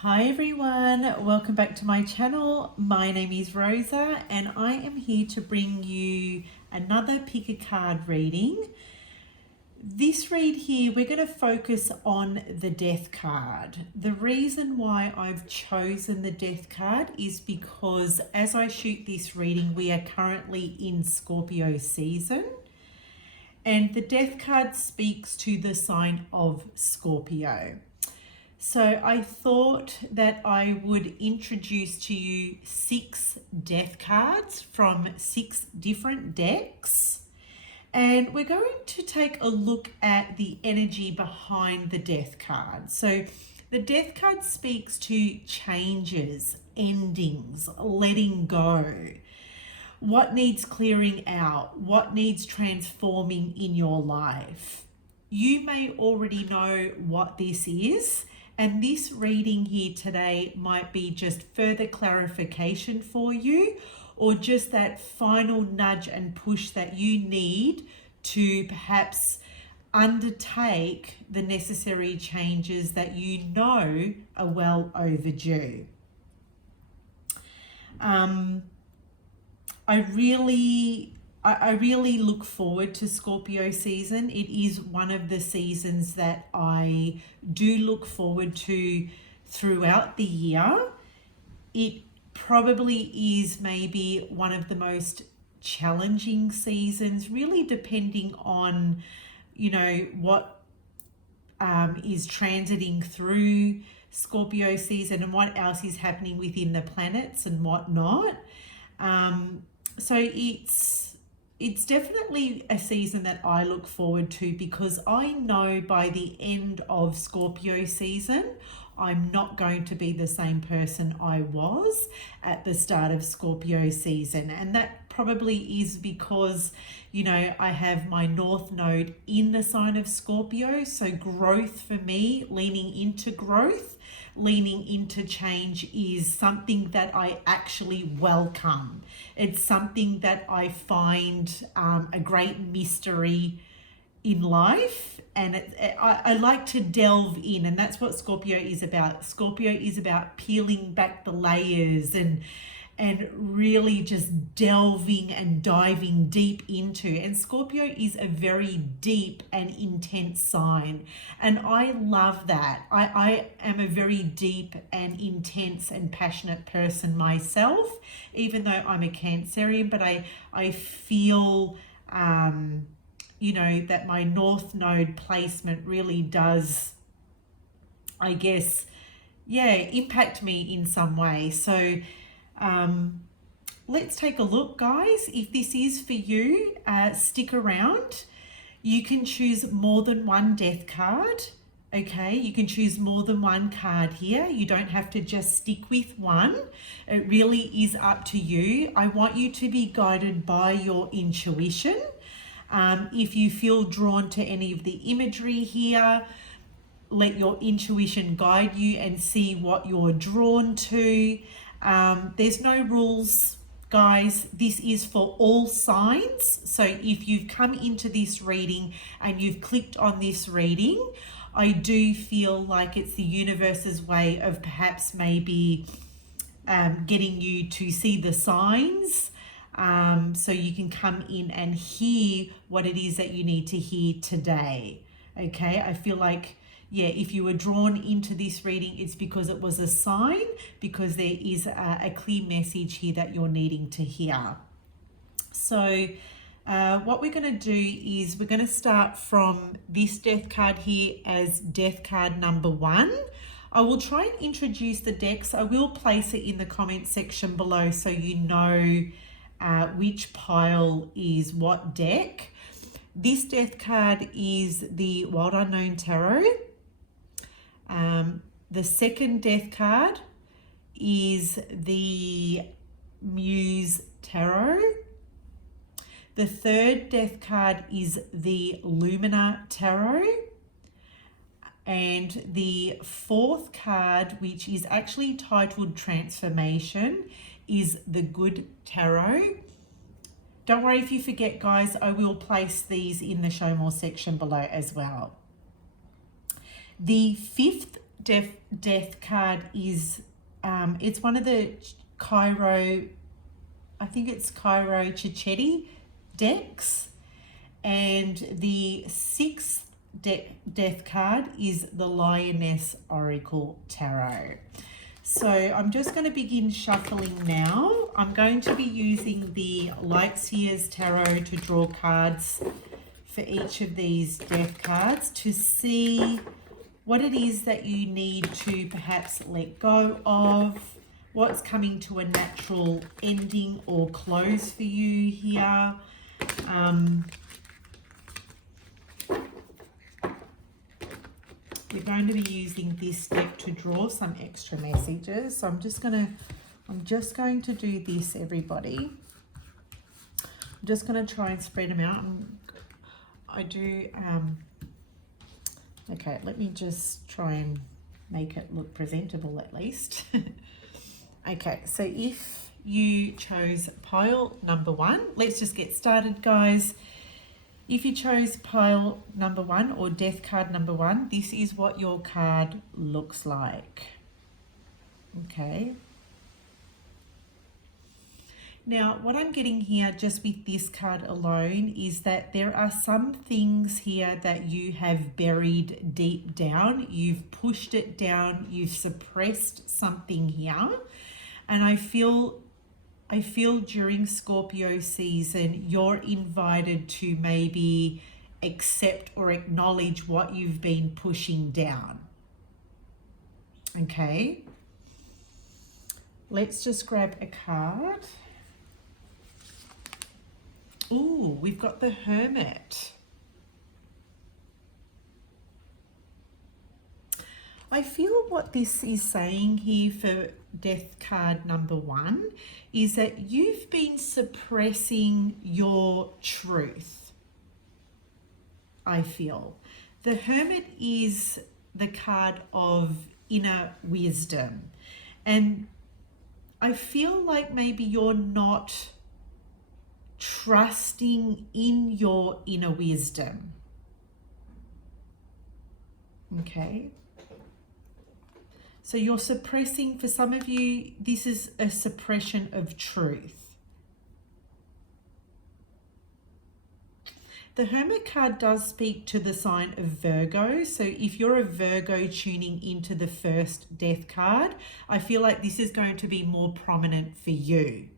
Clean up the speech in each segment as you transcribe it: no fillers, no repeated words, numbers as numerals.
Hi everyone, welcome back to my channel. My name is Rosa and I am here to bring you another pick a card reading. This read here, we're going to focus on the Death card. The reason why I've chosen the Death card is because as I shoot this reading, we are currently in Scorpio season. And the Death card speaks to the sign of Scorpio. So I thought that I would introduce to you 6 death cards from 6 different decks. And we're going to take a look at the energy behind the death card. So the death card speaks to changes, endings, letting go. What needs clearing out? What needs transforming in your life? You may already know what this is. And this reading here today might be just further clarification for you, or just that final nudge and push that you need to perhaps undertake the necessary changes that you know are well overdue. I really look forward to Scorpio season. It is one of the seasons that I do look forward to throughout the year. It probably is maybe one of the most challenging seasons, really depending on, what is transiting through Scorpio season and what else is happening within the planets and whatnot. So it's definitely a season that I look forward to, because I know by the end of Scorpio season, I'm not going to be the same person I was at the start of Scorpio season. And that probably is because, I have my North Node in the sign of Scorpio. So growth for me, leaning into growth, leaning into change is something that I actually welcome. It's something that I find a great mystery in life, and I like to delve in, and that's what Scorpio is about. Scorpio is about peeling back the layers and really just delving and diving deep into. And Scorpio is a very deep and intense sign, and I love that. I am a very deep and intense and passionate person myself, even though I'm a Cancerian, but I feel that my North Node placement really does, I guess, impact me in some way. So let's take a look, guys. If this is for you, stick around. You can choose more than one death card. Okay, you can choose more than one card here. You don't have to just stick with one. It really is up to you. I want you to be guided by your intuition. If you feel drawn to any of the imagery here, let your intuition guide you and see what you're drawn to. There's no rules, guys. This is for all signs. So if you've come into this reading and you've clicked on this reading, I do feel like it's the universe's way of perhaps maybe getting you to see the signs, so you can come in and hear what it is that you need to hear today. Okay, I feel like, if you were drawn into this reading, it's because it was a sign, because there is a clear message here that you're needing to hear. So what we're going to do is we're going to start from this death card here as death card number 1. I will try and introduce the decks. I will place it in the comment section below so you know which pile is what deck. This death card is the Wild Unknown Tarot. The second death card is the Muse Tarot. The third death card is the Lumina Tarot. And the fourth card, which is actually titled Transformation, is the Good Tarot. Don't worry if you forget, guys. I will place these in the Show More section below as well. The fifth death card is, it's one of the chiro, I think it's chiro ciccetti decks. And the sixth death card is the Lioness Oracle Tarot. So I'm just going to begin shuffling now. I'm going to be using the Light Seers Tarot to draw cards for each of these death cards to see what it is that you need to perhaps let go of, what's coming to a natural ending or close for you here. We're going to be using this deck to draw some extra messages. So I'm just going to do this, everybody. I'm just going to try and spread them out. I do, okay, let me just try and make it look presentable at least. Okay, so if you chose pile number 1, let's just get started, guys. If you chose pile number 1 or death card number 1, this is what your card looks like. Okay. Now, what I'm getting here just with this card alone is that there are some things here that you have buried deep down. You've pushed it down. You've suppressed something here. And I feel during Scorpio season, you're invited to maybe accept or acknowledge what you've been pushing down. Okay. Let's just grab a card. Ooh, we've got the Hermit. I feel what this is saying here for death card number 1 is that you've been suppressing your truth. I feel. The Hermit is the card of inner wisdom. And I feel like maybe you're not trusting in your inner wisdom. Okay. So you're suppressing, for some of you, this is a suppression of truth. The Hermit card does speak to the sign of Virgo. So if you're a Virgo tuning into the first death card, I feel like this is going to be more prominent for you.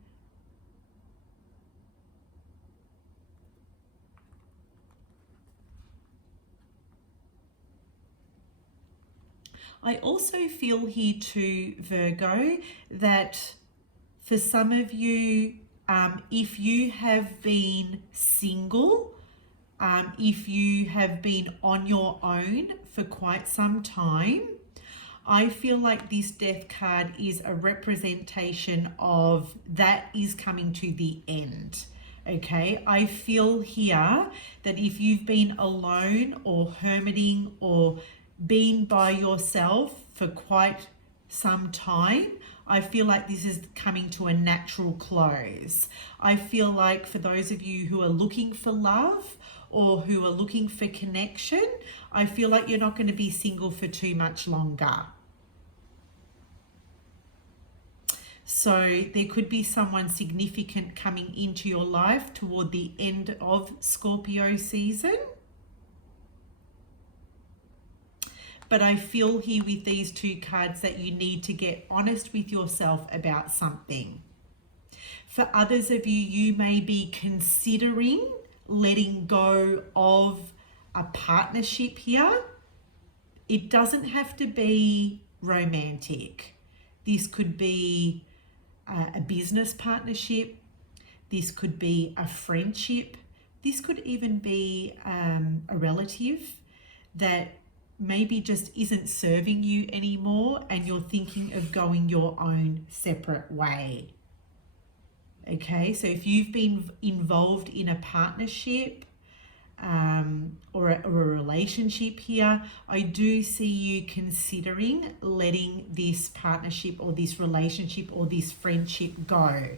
I also feel here too, Virgo, that for some of you, if you have been single, if you have been on your own for quite some time, I feel like this death card is a representation of that is coming to the end. Okay, I feel here that if you've been alone or hermiting or been by yourself for quite some time, I feel like this is coming to a natural close. I feel like for those of you who are looking for love or who are looking for connection, I feel like you're not going to be single for too much longer. So there could be someone significant coming into your life toward the end of Scorpio season. But I feel here with these two cards that you need to get honest with yourself about something. For others of you, you may be considering letting go of a partnership here. It doesn't have to be romantic. This could be a business partnership. This could be a friendship. This could even be a relative that maybe just isn't serving you anymore and you're thinking of going your own separate way. Okay, so if you've been involved in a partnership or a relationship here, I do see you considering letting this partnership or this relationship or this friendship go.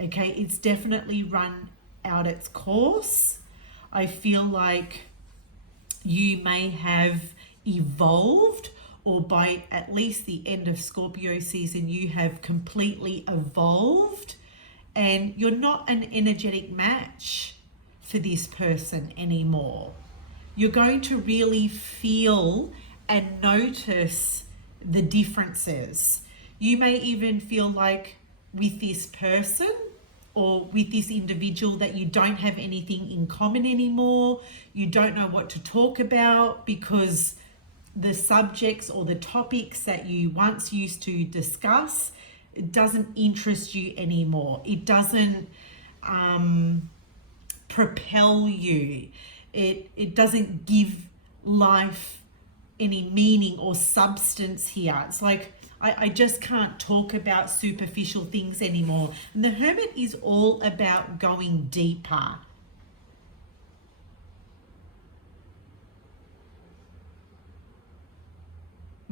Okay, it's definitely run out its course. I feel like you may have evolved or by at least the end of Scorpio season, you have completely evolved and you're not an energetic match for this person anymore. You're going to really feel and notice the differences. You may even feel like with this person or with this individual that you don't have anything in common anymore. You don't know what to talk about because the subjects or the topics that you once used to discuss, it doesn't interest you anymore. It doesn't propel you. It doesn't give life any meaning or substance here. It's like I just can't talk about superficial things anymore. And the Hermit is all about going deeper.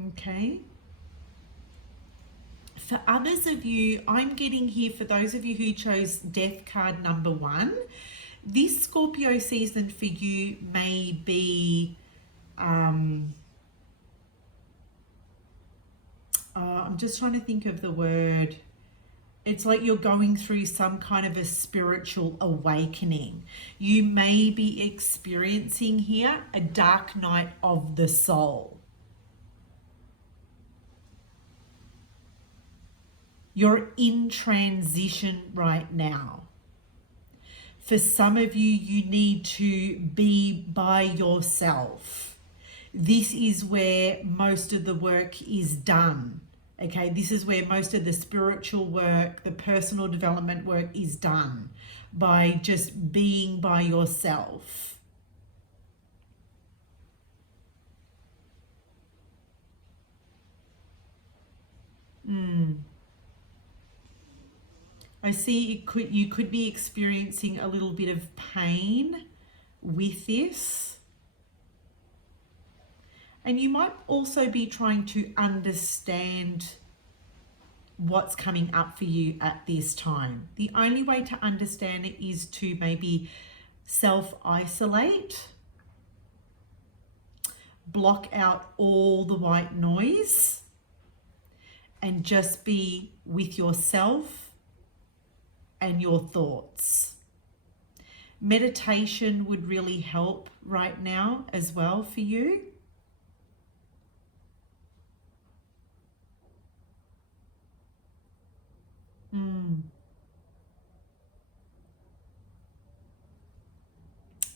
Okay. For others of you, I'm getting here, for those of you who chose Death card number 1, this Scorpio season for you may be, I'm just trying to think of the word. It's like you're going through some kind of a spiritual awakening. You may be experiencing here a dark night of the soul. You're in transition right now. For some of you, you need to be by yourself. This is where most of the work is done. Okay, this is where most of the spiritual work, the personal development work is done, by just being by yourself. I see you could be experiencing a little bit of pain with this. And you might also be trying to understand what's coming up for you at this time. The only way to understand it is to maybe self-isolate, block out all the white noise, and just be with yourself and your thoughts. Meditation would really help right now as well for you.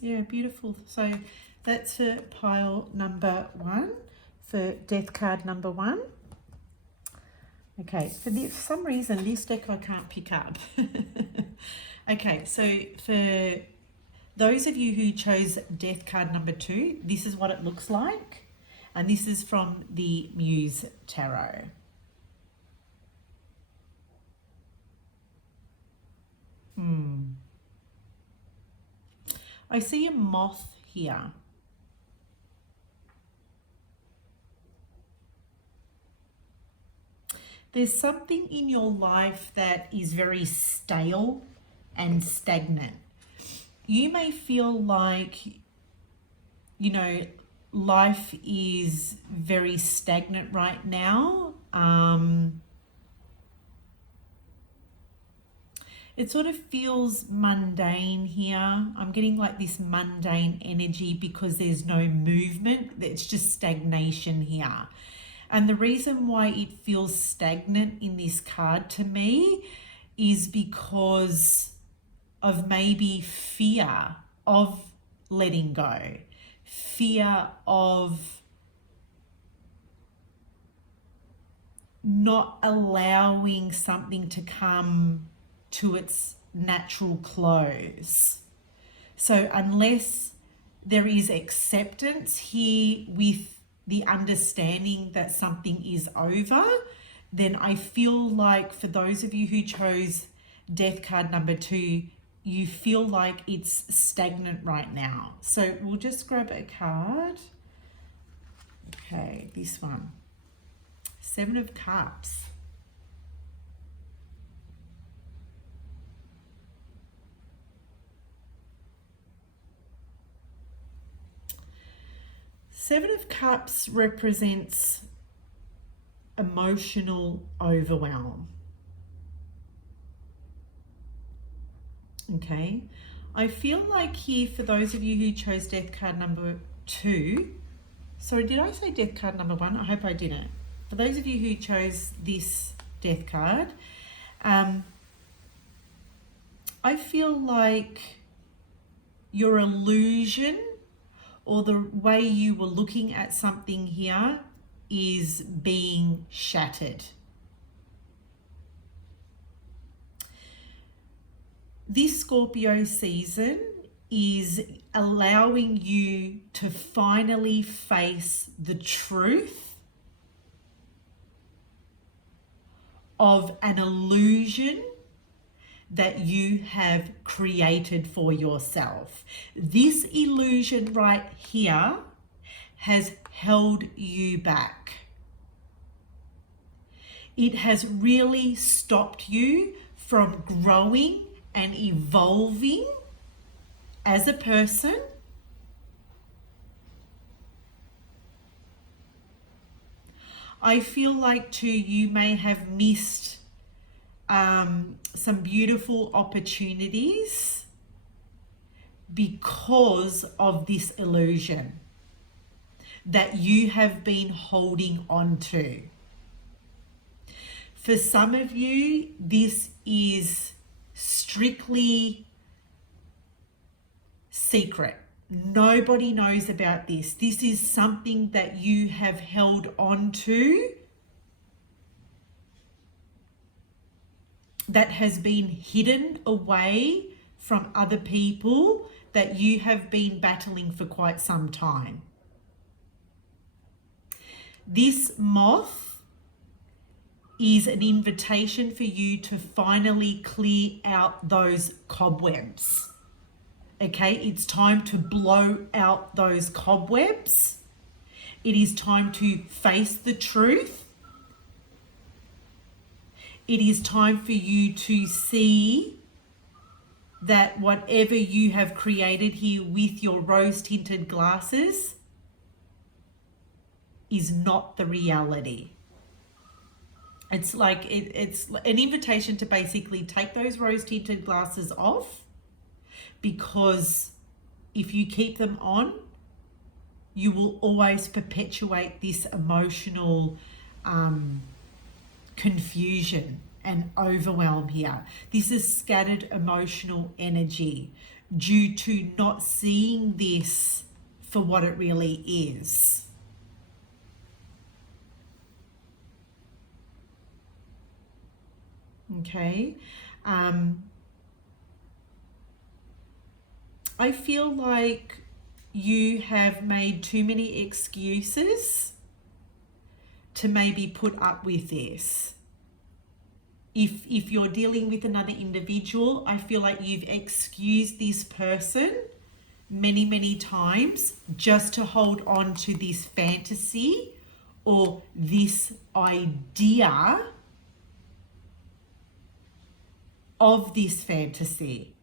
Yeah, beautiful. So that's for pile number 1, for death card number 1. Okay, for some reason this deck I can't pick up. Okay, so for those of you who chose death card number 2, this is what it looks like. And this is from the Muse Tarot. I see a moth here. There's something in your life that is very stale and stagnant. You may feel like, you know, life is very stagnant right now. It sort of feels mundane here. I'm getting like this mundane energy because there's no movement. It's just stagnation here. And the reason why it feels stagnant in this card to me is because of maybe fear of letting go, fear of not allowing something to come to its natural close. So unless there is acceptance here with the understanding that something is over, then I feel like for those of you who chose death card number 2, you feel like it's stagnant right now. So we'll just grab a card. Okay, this one. 7 of Cups. Seven of Cups represents emotional overwhelm. Okay, I feel like here, for those of you who chose death card number 2, sorry, did I say death card number 1? I hope I didn't. For those of you who chose this death card, I feel like your illusion or the way you were looking at something here is being shattered. This Scorpio season is allowing you to finally face the truth of an illusion that you have created for yourself. This illusion right here has held you back. It has really stopped you from growing and evolving as a person. I feel like too, you may have missed some beautiful opportunities because of this illusion that you have been holding on to. For some of you, this is strictly secret. Nobody knows about this. This is something that you have held on to that has been hidden away from other people that you have been battling for quite some time. This moth is an invitation for you to finally clear out those cobwebs. Okay, it's time to blow out those cobwebs. It is time to face the truth. It is time for you to see that whatever you have created here with your rose-tinted glasses is not the reality. It's like it's an invitation to basically take those rose-tinted glasses off, because if you keep them on, you will always perpetuate this emotional confusion and overwhelm here. This is scattered emotional energy due to not seeing this for what it really is. Okay. I feel like you have made too many excuses to maybe put up with this. If you're dealing with another individual, I feel like you've excused this person many, many times just to hold on to this fantasy or this idea of this fantasy.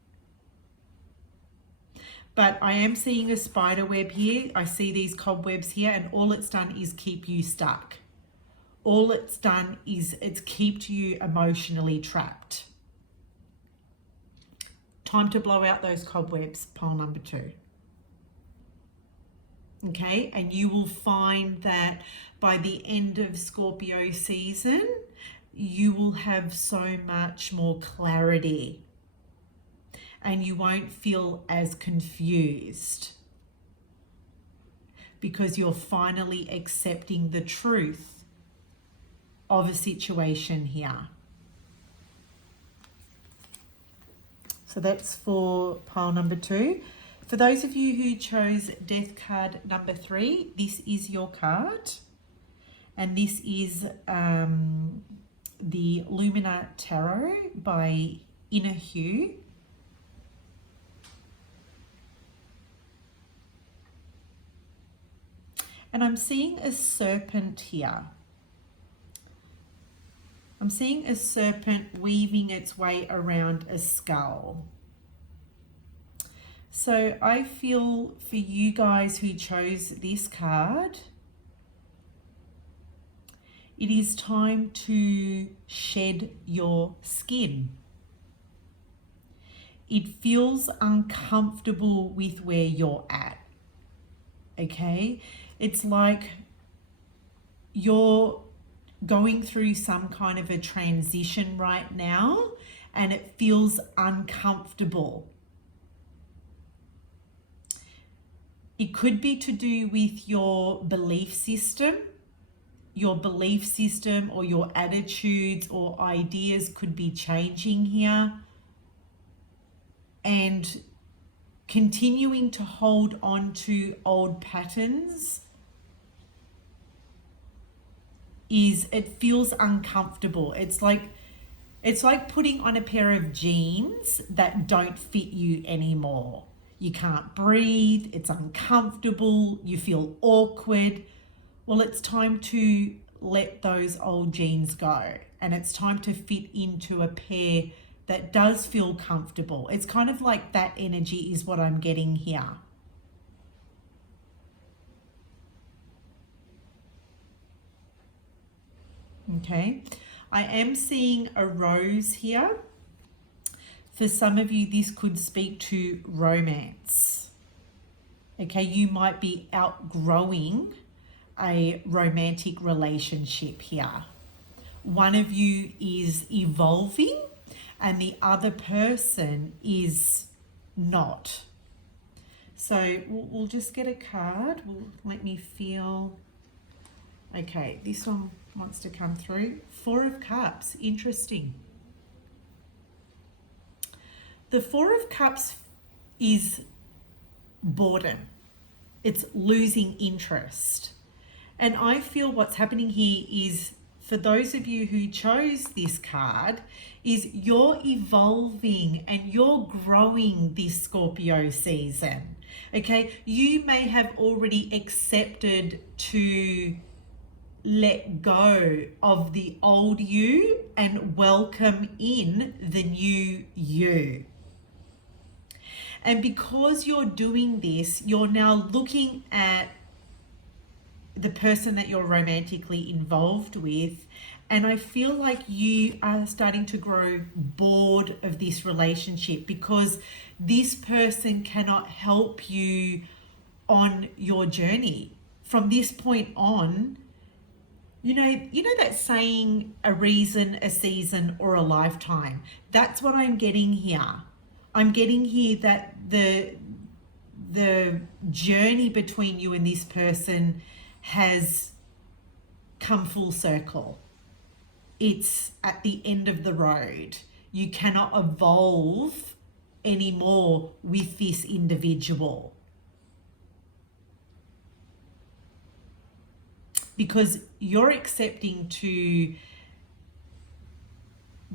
But I am seeing a spider web here. I see these cobwebs here, and all it's done is keep you stuck. All it's done is it's kept you emotionally trapped. Time to blow out those cobwebs, pile number 2. Okay, and you will find that by the end of Scorpio season, you will have so much more clarity and you won't feel as confused because you're finally accepting the truth of a situation here. So that's for pile number 2. For those of you who chose death card number 3, this is your card. And this is the Lumina Tarot by Thankyou. And I'm seeing a serpent here. I'm seeing a serpent weaving its way around a skull. So I feel for you guys who chose this card, It is time to shed your skin. It feels uncomfortable with where you're at. Okay? It's like you're going through some kind of a transition right now and it feels uncomfortable. It could be to do with your belief system. Your belief system or your attitudes or ideas could be changing here. And continuing to hold on to old patterns it feels uncomfortable. It's like putting on a pair of jeans that don't fit you anymore. You can't breathe, it's uncomfortable, you feel awkward. Well, it's time to let those old jeans go, and it's time to fit into a pair that does feel comfortable. It's kind of like that energy is what I'm getting here. Okay, I am seeing a rose here. For some of you, this could speak to romance. Okay, you might be outgrowing a romantic relationship here. One of you is evolving and the other person is not. So we'll just get a card. Let me feel. Okay, this one wants to come through. 4 of Cups, interesting. The 4 of Cups is boredom. It's losing interest. And I feel what's happening here is, for those of you who chose this card, is you're evolving and you're growing this Scorpio season. Okay, you may have already accepted to let go of the old you and welcome in the new you. And because you're doing this, you're now looking at the person that you're romantically involved with, and I feel like you are starting to grow bored of this relationship because this person cannot help you on your journey. From this point on, you know that saying, a reason, a season, or a lifetime? That's what I'm getting here. I'm getting here that the journey between you and this person has come full circle. It's at the end of the road. You cannot evolve anymore with this individual, because you're accepting to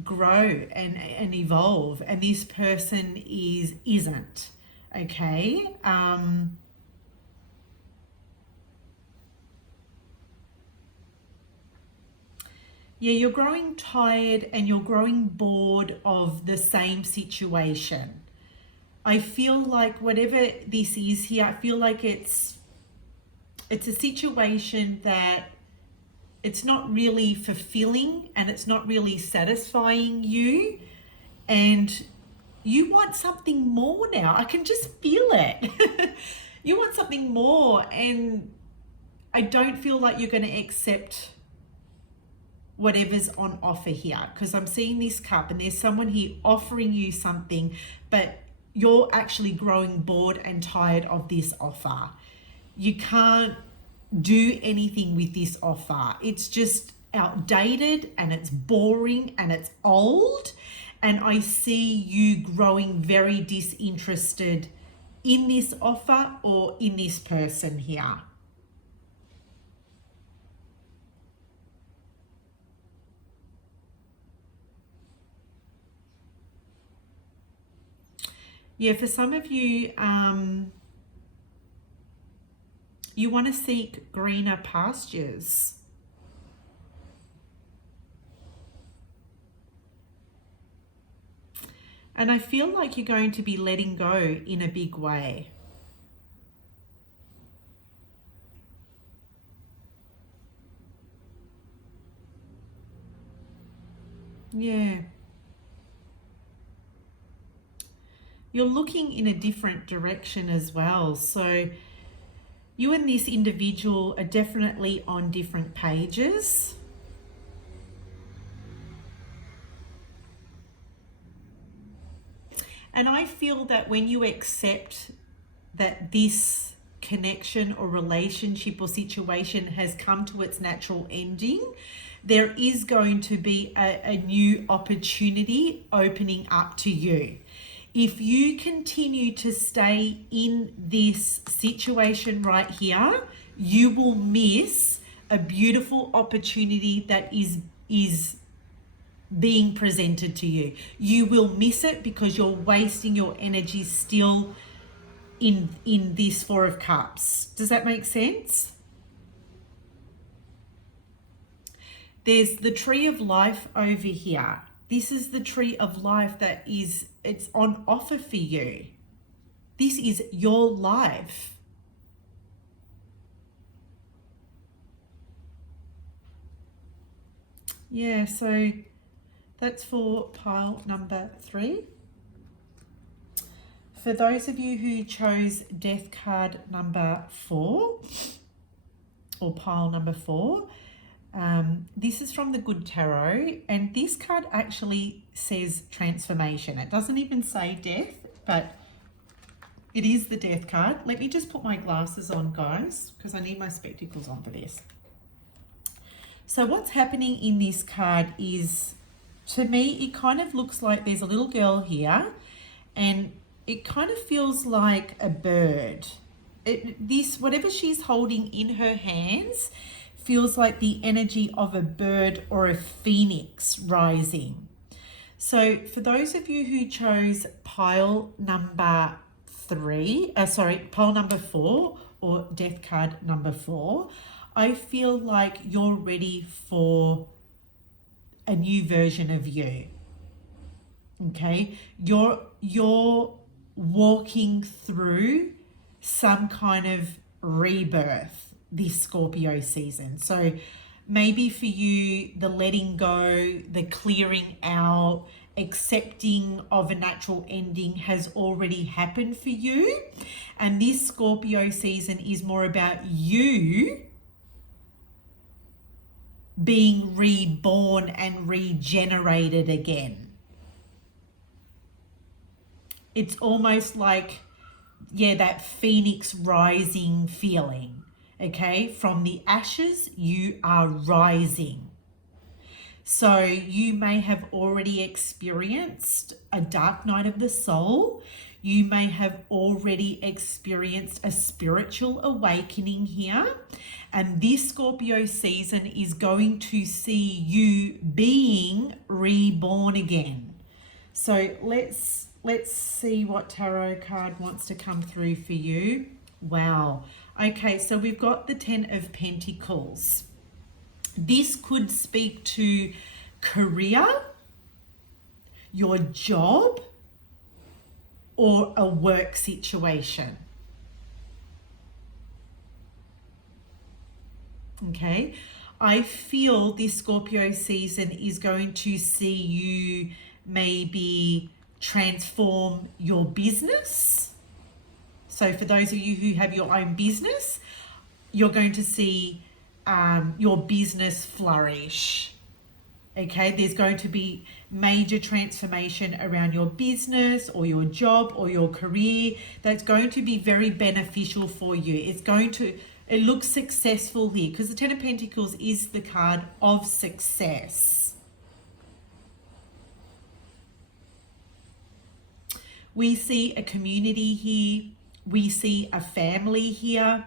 grow and evolve, and this person isn't. Okay. Yeah, you're growing tired and you're growing bored of the same situation. I feel like whatever this is here, I feel like it's a situation that it's not really fulfilling and it's not really satisfying you, and you want something more now. I can just feel it. You want something more, and I don't feel like you're going to accept whatever's on offer here, because I'm seeing this cup and there's someone here offering you something, but you're actually growing bored and tired of this offer. You can't do anything with this offer. It's just outdated and it's boring and it's old, and I see you growing very disinterested in this offer or in this person here. Yeah, for some of you, you want to seek greener pastures. And I feel like you're going to be letting go in a big way. Yeah. You're looking in a different direction as well. So you and this individual are definitely on different pages. And I feel that when you accept that this connection or relationship or situation has come to its natural ending, there is going to be a new opportunity opening up to you. If you continue to stay in this situation right here, you will miss a beautiful opportunity that is being presented to you. You will miss it because you're wasting your energy still in this Four of Cups. Does that make sense? There's the Tree of Life over here. This is the Tree of Life that it's on offer for you. This is your life. Yeah, so that's for pile number 3. For those of you who chose Death card number 4, or pile number 4, this is from the Good Tarot, and this card actually says transformation. It doesn't even say death, but it is the Death card. Let me just put my glasses on, guys, because I need my spectacles on for this. So what's happening in this card is, to me, it kind of looks like there's a little girl here, and it kind of feels like a bird. Whatever she's holding in her hands feels like the energy of a bird or a phoenix rising. So for those of you who chose pile number 4 or Death card number 4, I feel like you're ready for a new version of you. Okay, you're walking through some kind of rebirth this Scorpio season. So maybe for you, the letting go, the clearing out, accepting of a natural ending has already happened for you. And this Scorpio season is more about you being reborn and regenerated again. It's almost like, yeah, that phoenix rising feeling, okay? From the ashes, you are rising. So you may have already experienced a dark night of the soul. You may have already experienced a spiritual awakening here. And this Scorpio season is going to see you being reborn again. So let's see what tarot card wants to come through for you. Wow. Okay, so we've got the 10 of Pentacles. This could speak to career, your job, or a work situation. Okay, I feel this Scorpio season is going to see you maybe transform your business. So for those of you who have your own business, you're going to see your business flourish. Okay, there's going to be major transformation around your business or your job or your career that's going to be very beneficial for you. It looks successful here because the 10 of Pentacles is the card of success. We see a community here. We see a family here.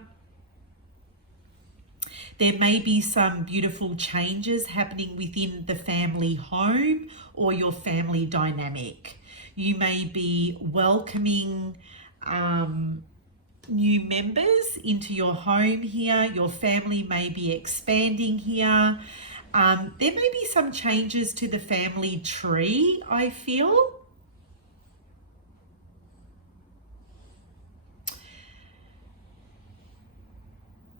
There may be some beautiful changes happening within the family home or your family dynamic. You may be welcoming new members into your home here. Your family may be expanding here. There may be some changes to the family tree, I feel.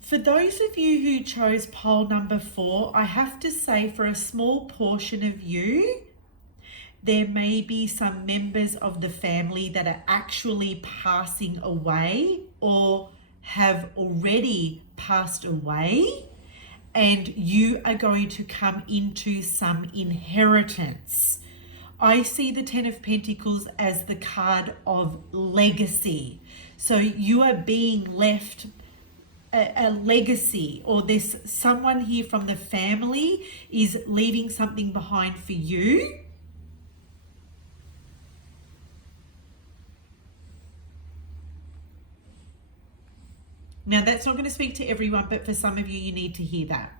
For those of you who chose pile number 4, I have to say for a small portion of you, There may be some members of the family that are actually passing away or have already passed away, and you are going to come into some inheritance. I see the Ten of Pentacles as the card of legacy. So you are being left a legacy, or there's someone here from the family is leaving something behind for you. Now, that's not going to speak to everyone, but for some of you, you need to hear that.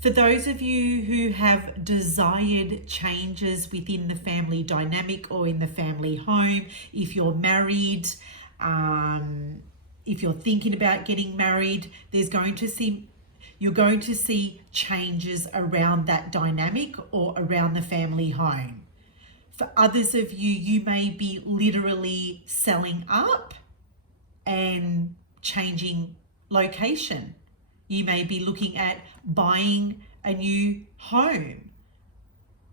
For those of you who have desired changes within the family dynamic or in the family home, if you're married, if you're thinking about getting married, you're going to see changes around that dynamic or around the family home. For others of you, you may be literally selling up and changing location. You may be looking at buying a new home,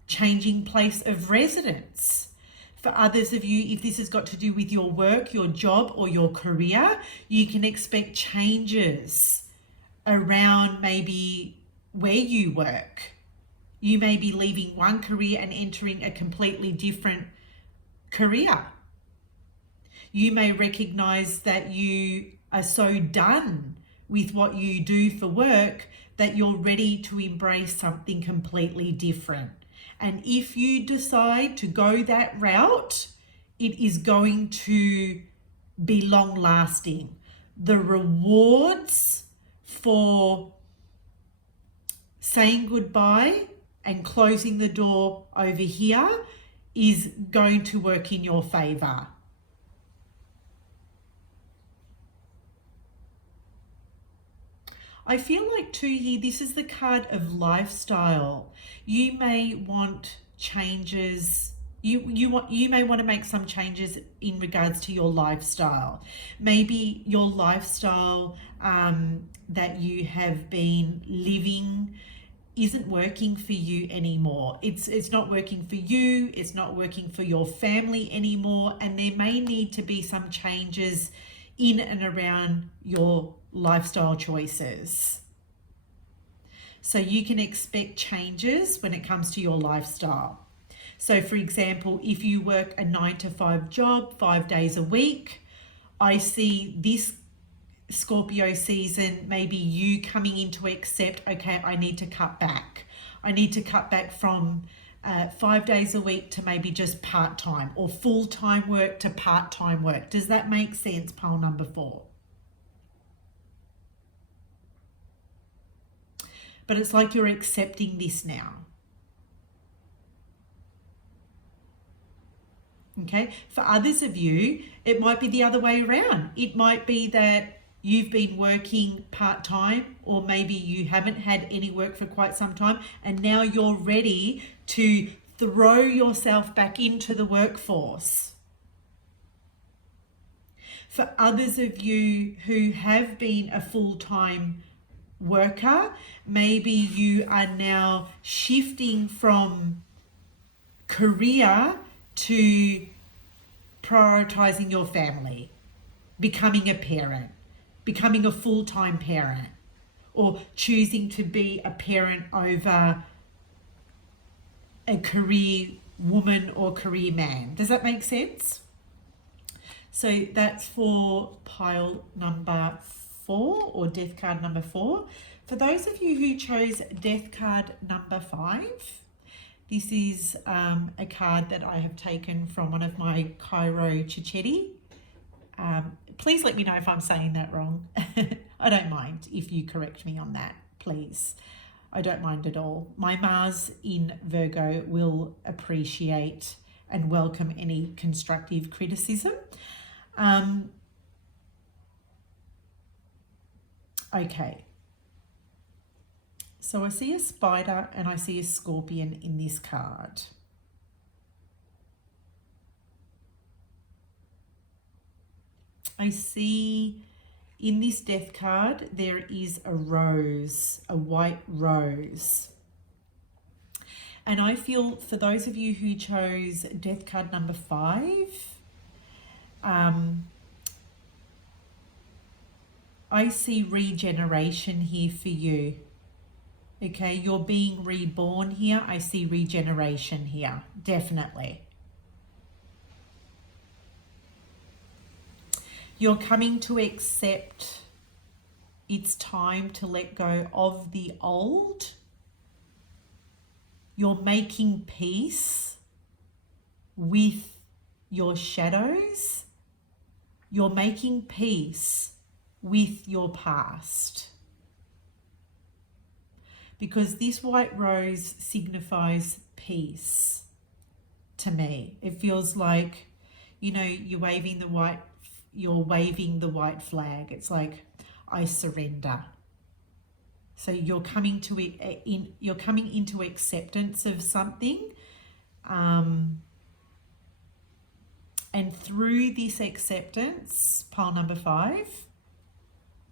changing place of residence. For others of you, if this has got to do with your work, your job, or your career, you can expect changes around maybe where you work. You may be leaving one career and entering a completely different career. You may recognize that you are so done with what you do for work that you're ready to embrace something completely different. And if you decide to go that route, it is going to be long lasting. The rewards for saying goodbye and closing the door over here is going to work in your favor. I feel like too here, this is the card of lifestyle. You may want changes. You may want to make some changes in regards to your lifestyle. Maybe your lifestyle that you have been living isn't working for you anymore. It's not working for you. It's not working for your family anymore. And there may need to be some changes in and around your lifestyle choices. So you can expect changes when it comes to your lifestyle. So for example, if you work a 9-to-5 job, 5 days a week, I see this Scorpio season, maybe you coming in to accept, okay, I need to cut back. I need to cut back from 5 days a week to maybe just part-time, or full-time work to part-time work. Does that make sense, pile number 4? But it's like you're accepting this now. Okay, for others of you, it might be the other way around. It might be that you've been working part-time, or maybe you haven't had any work for quite some time, and now you're ready to throw yourself back into the workforce. For others of you who have been a full-time worker, maybe you are now shifting from career to prioritizing your family, becoming a parent, becoming a full-time parent, or choosing to be a parent over a career woman or career man. Does that make sense? So that's for pile number 4, or death card number 4. For those of you who chose death card number 5, this is a card that I have taken from one of my chiro ciccetti. Please let me know if I'm saying that wrong. I don't mind if you correct me on that, please. I don't mind at all. My Mars in Virgo will appreciate and welcome any constructive criticism. Okay. So I see a spider and I see a scorpion in this card. I see in this death card, there is a rose, a white rose. And I feel for those of you who chose death card number 5, I see regeneration here for you. Okay, you're being reborn here. I see regeneration here, definitely. You're coming to accept it's time to let go of the old. You're making peace with your shadows. You're making peace with your past. Because this white rose signifies peace to me. It feels like, you know, you're waving the white flag. It's like, I surrender. So you're coming to you're coming into acceptance of something, and through this acceptance, pile number 5,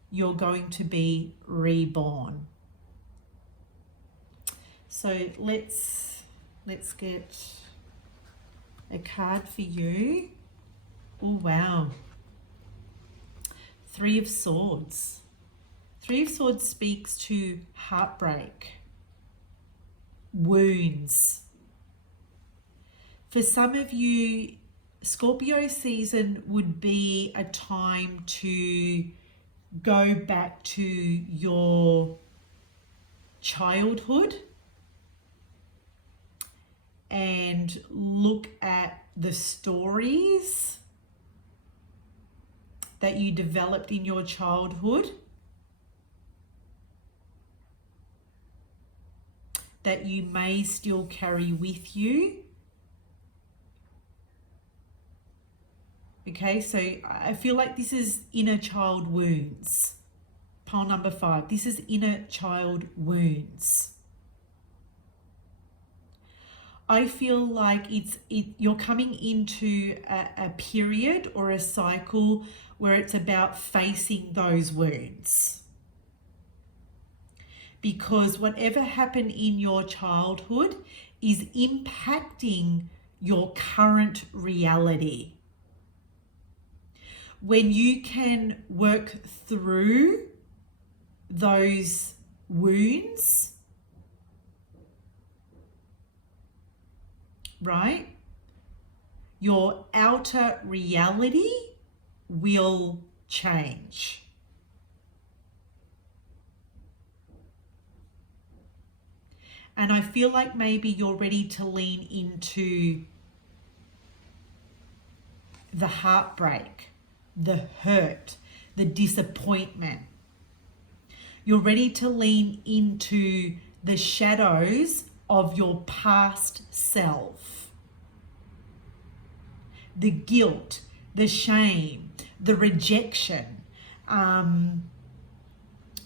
you're going to be reborn. So let's get a card for you. Oh wow. 3 of Swords. 3 of Swords speaks to heartbreak, wounds. For some of you, Scorpio season would be a time to go back to your childhood and look at the stories that you developed in your childhood that you may still carry with you. Okay, so I feel like this is inner child wounds. Pile number 5. This is inner child wounds. I feel like you're coming into a period or a cycle where it's about facing those wounds. Because whatever happened in your childhood is impacting your current reality. When you can work through those wounds, right, your outer reality will change. And I feel like maybe you're ready to lean into the heartbreak, the hurt, the disappointment. You're ready to lean into the shadows of your past self. The guilt, the shame, the rejection,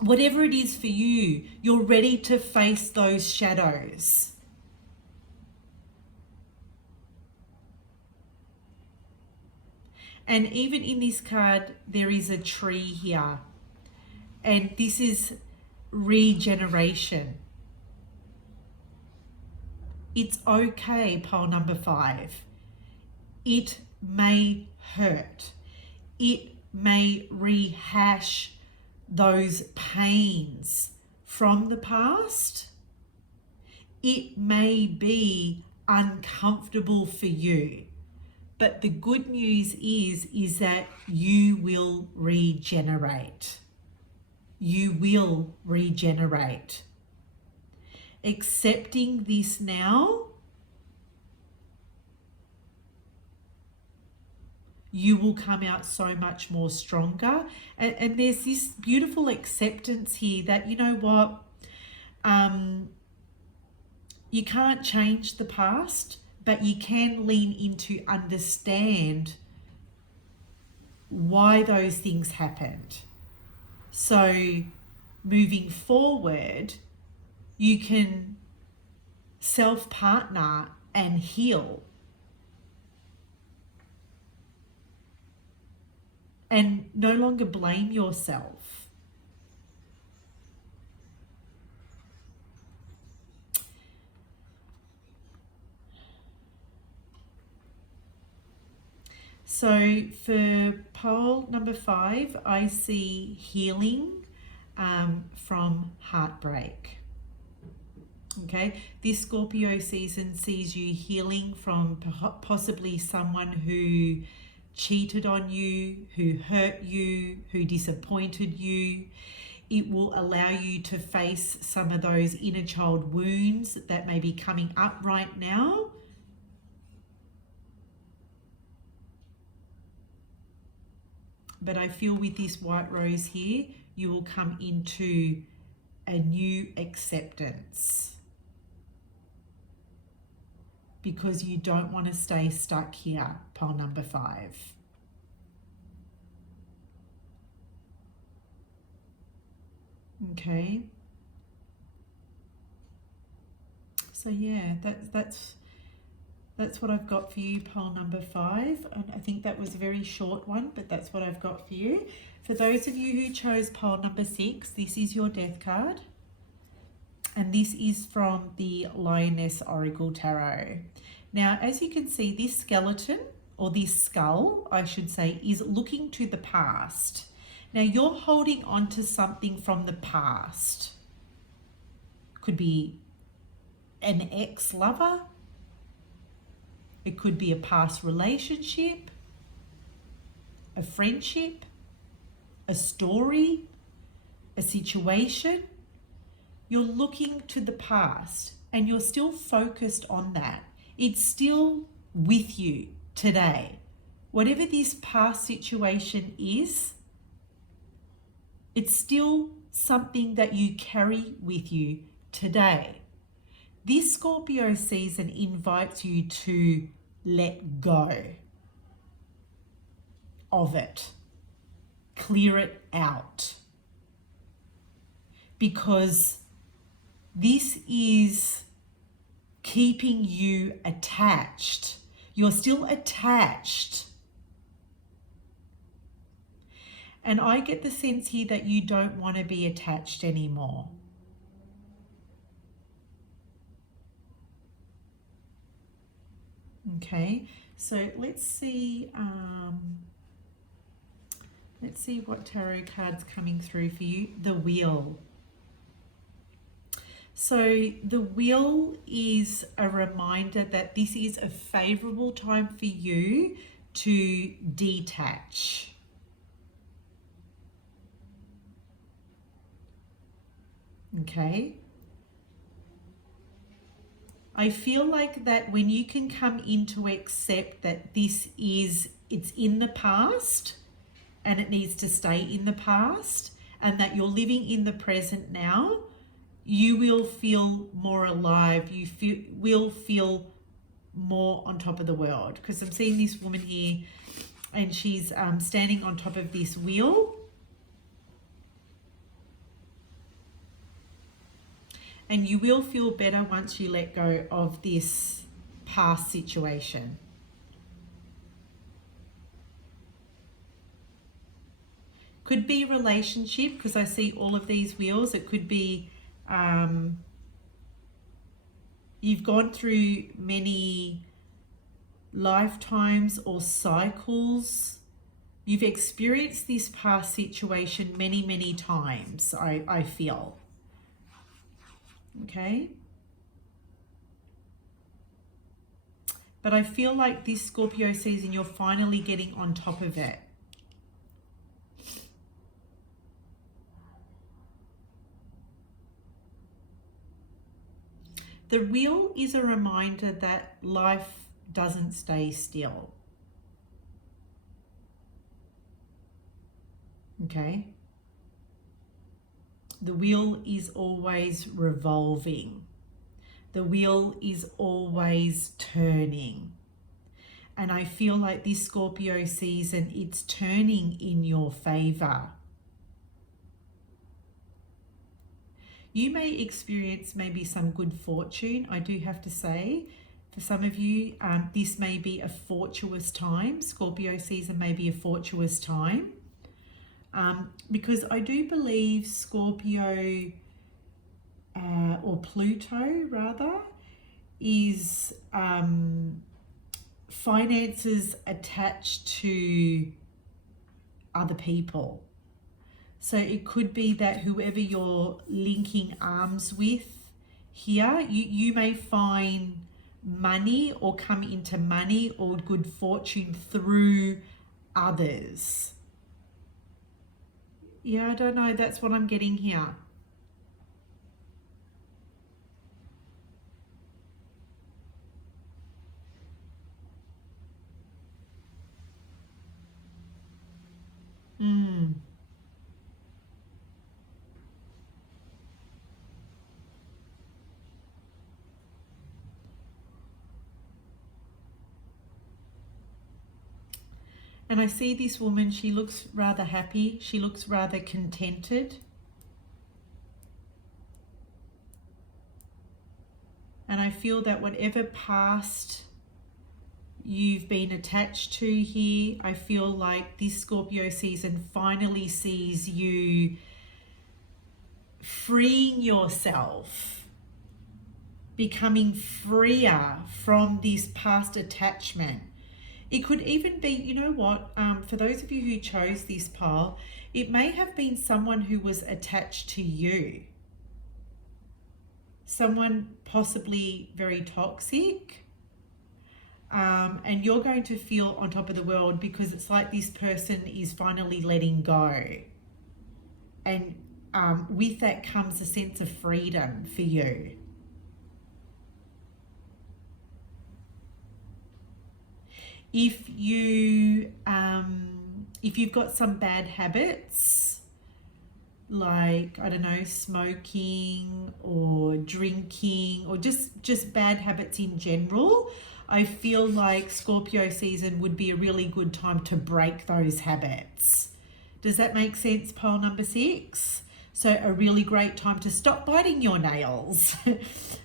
whatever it is for you, you're ready to face those shadows. And even in this card, there is a tree here. And this is regeneration. It's okay, pile number 5. It may hurt. It may rehash those pains from the past. It may be uncomfortable for you. But the good news is that you will regenerate. You will regenerate. Accepting this now, you will come out so much more stronger. And there's this beautiful acceptance here that, you know what, you can't change the past, but you can lean into understand why those things happened. So moving forward, you can self-partner and heal. And no longer blame yourself. So for pole number 5, I see healing from heartbreak. Okay, this Scorpio season sees you healing from possibly someone who cheated on you, who hurt you, who disappointed you. It will allow you to face some of those inner child wounds that may be coming up right now. But I feel with this white rose here, you will come into a new acceptance, because you don't want to stay stuck here, pole number 5. Okay. So yeah, that's what I've got for you, pole number 5. And I think that was a very short one, but that's what I've got for you. For those of you who chose pole number 6, this is your death card. And this is from the Lioness Oracle Tarot. Now, as you can see, this skeleton, or this skull, I should say, is looking to the past. Now, you're holding on to something from the past. Could be an ex-lover. It could be a past relationship, a friendship, a story, a situation. You're looking to the past and you're still focused on that. It's still with you today. Whatever this past situation is, it's still something that you carry with you today. This Scorpio season invites you to let go of it. Clear it out. Because this is keeping you attached. You're still attached. And I get the sense here that you don't want to be attached anymore. Okay, so let's see what tarot card's coming through for you. The Wheel. So the Wheel is a reminder that this is a favorable time for you to detach. Okay. I feel like that when you can come in to accept that it's in the past and it needs to stay in the past, and that you're living in the present now, you will feel more alive. You will feel more on top of the world. Because I'm seeing this woman here and she's standing on top of this wheel. And you will feel better once you let go of this past situation. Could be relationship, because I see all of these wheels. It could be you've gone through many lifetimes or cycles. You've experienced this past situation many, many times, I feel. Okay. But I feel like this Scorpio season, you're finally getting on top of it. The Wheel is a reminder that life doesn't stay still. Okay. The wheel is always revolving. The wheel is always turning. And I feel like this Scorpio season, it's turning in your favor. You may experience maybe some good fortune, I do have to say. For some of you, this may be a fortuitous time. Scorpio season may be a fortuitous time. Because I do believe Scorpio, or Pluto rather, is finances attached to other people. So it could be that whoever you're linking arms with here, you may find money or come into money or good fortune through others. Yeah, I don't know. That's what I'm getting here. And I see this woman, she looks rather happy. She looks rather contented. And I feel that whatever past you've been attached to here, I feel like this Scorpio season finally sees you freeing yourself, becoming freer from this past attachment. It could even be, you know what, for those of you who chose this pile, it may have been someone who was attached to you. Someone possibly very toxic. And you're going to feel on top of the world because it's like this person is finally letting go. And with that comes a sense of freedom for you. If you've got some bad habits, like, I don't know, smoking or drinking or just bad habits in general, I feel like Scorpio season would be a really good time to break those habits. Does that make sense, pile number 6? So a really great time to stop biting your nails.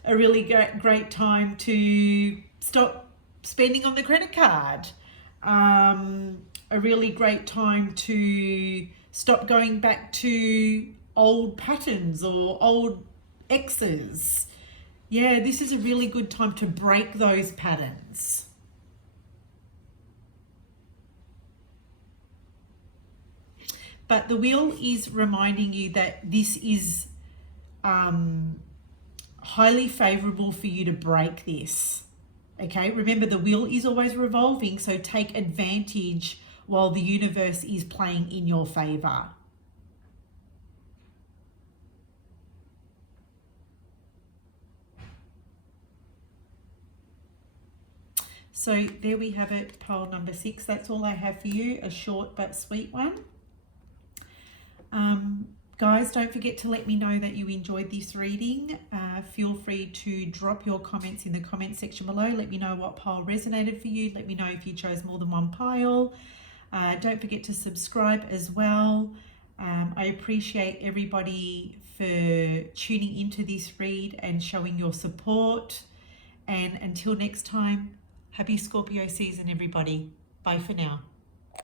A really great time to stop spending on the credit card. A really great time to stop going back to old patterns or old exes. Yeah, this is a really good time to break those patterns. But the wheel is reminding you that this is highly favorable for you to break this. Okay, remember the wheel is always revolving, so take advantage while the universe is playing in your favor. So there we have it, pile number 6. That's all I have for you, a short but sweet one. Guys, don't forget to let me know that you enjoyed this reading. Feel free to drop your comments in the comment section below. Let me know what pile resonated for you. Let me know if you chose more than one pile. Don't forget to subscribe as well. I appreciate everybody for tuning into this read and showing your support. And until next time, happy Scorpio season, everybody. Bye for now.